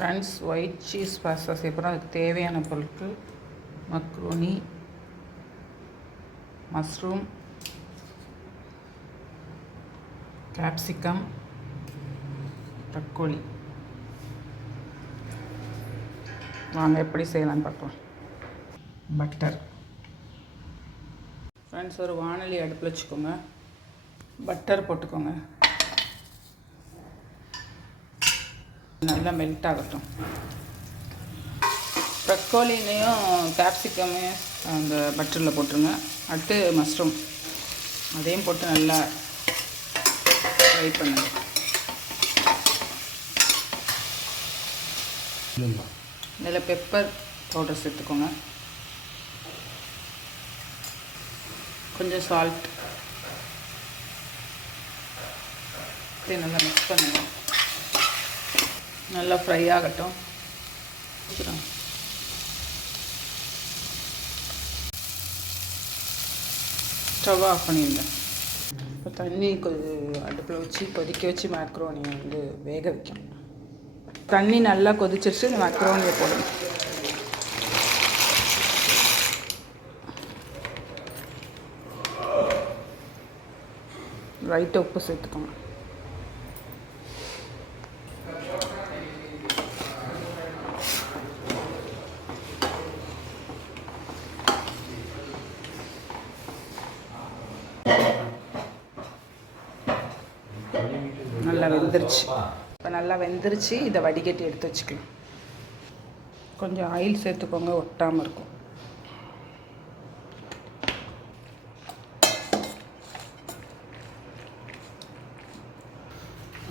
Friends, white cheese pasta செய்யப்போகிறோம். அதுக்கு தேவையான பொருட்கள் மக்ரோனி, மஷ்ரூம், கேப்சிகம், ப்ரக்கோலி. வாங்க எப்படி செய்யலான்னு பார்க்கலாம். பட்டர். ஃப்ரெண்ட்ஸ், ஒரு வாணலி அடுப்பில் வச்சுக்கோங்க. பட்டர் போட்டுக்கோங்க. நல்லா மெல்ட் ஆகட்டும். ப்ரக்கோலினையும் கேப்சிகமையும் அந்த பட்டரில் போட்டுருங்க. அடுத்து மஷ்ரூம் அதையும் போட்டு நல்லா ஃப்ரை பண்ணுங்க. இதில் பெப்பர் பவுடர் சேர்த்துக்கோங்க. கொஞ்சம் சால்ட் நல்லா மிக்ஸ் பண்ணுங்க. நல்லா ஃப்ரை ஆகட்டும். ஸ்டவ் ஆஃப் பண்ணிடுங்க. இப்போ தண்ணி அடுப்பில் வச்சு கொதிக்க வச்சு மேக்ரோனியை வேக வைக்கணும். தண்ணி நல்லா கொதிச்சிருச்சு. இந்த மேக்ரோனியை போடணும். லைட்டாக உப்பு சேர்த்துக்கோங்க. நல்லா வெந்துருச்சு. இப்போ நல்லா வெந்துருச்சு. இதை வடிகட்டி எடுத்து வச்சுக்கலாம். கொஞ்சம் ஆயில் சேர்த்துக்கோங்க, ஒட்டாமல் இருக்கும்.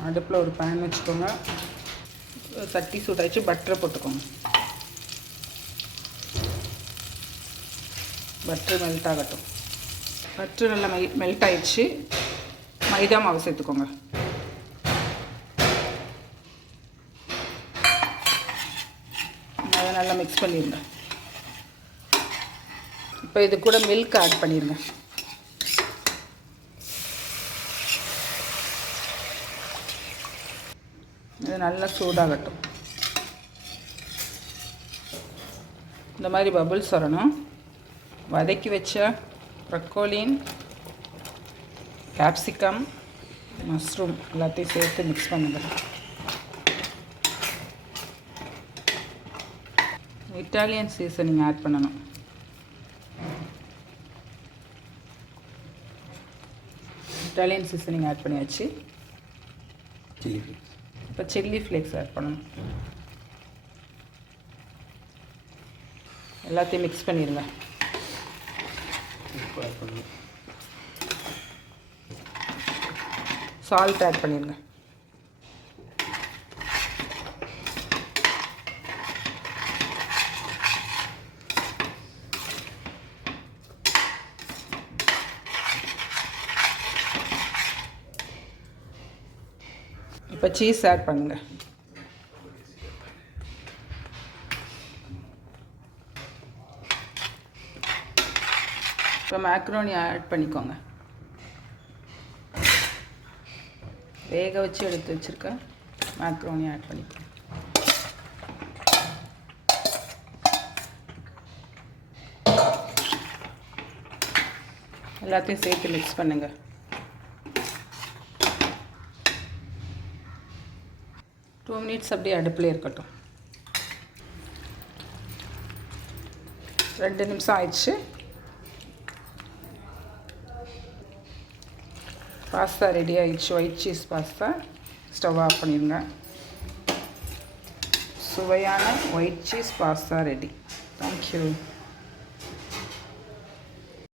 அடுப்பில் ஒரு பேன் வச்சுக்கோங்க. தட்டி சூடாச்சு. பட்டரை போட்டுக்கோங்க. பட்டர் மெல்ட் ஆகட்டும். பட்டர் நல்லா மெல்ட் ஆயிடுச்சு. மைதா மாவு சேர்த்துக்கோங்க. அதை நல்லா மிக்ஸ் பண்ணிடுங்க. இப்போ இது கூட மில்க் ஆட் பண்ணிடுங்க. இது நல்லா சூடாகட்டும். இந்த மாதிரி பபுள்ஸ் வரணும். வதக்கி வச்ச ப்ரக்கோலின், கேப்சிகம், மஷ்ரூம் எல்லாத்தையும் சேர்த்து மிக்ஸ் பண்ணுங்க. இட்டாலியன் சீசனிங் ஆட் பண்ணணும். இட்டாலியன் சீசனிங் ஆட் பண்ணியாச்சு. இப்போ சில்லி ஃப்ளேக்ஸ் ஆட் பண்ணணும். எல்லாத்தையும் மிக்ஸ் பண்ணிடுங்க. சால்ட் ஆட் பண்ணிடுங்க. இப்போ சீஸ் ஆட் பண்ணுங்க. இப்போ மேக்ரோனி ஆட் பண்ணிக்கோங்க. வேக வச்சு எடுத்து வச்சுருக்க மேக்ரோனி ஆட் பண்ணிக்கோங்க. எல்லாத்தையும் சேர்த்து மிக்ஸ் பண்ணுங்க. டூ மினிட்ஸ் அப்படியே அடுப்பில் இருக்கட்டும். 2 நிமிஷம் ஆயிடுச்சு. பாஸ்தா ரெடி ஆயிடுச்சு. White cheese pasta. Stove off பண்ணிடுங்க. சுவையான white cheese pasta ready. Thank you.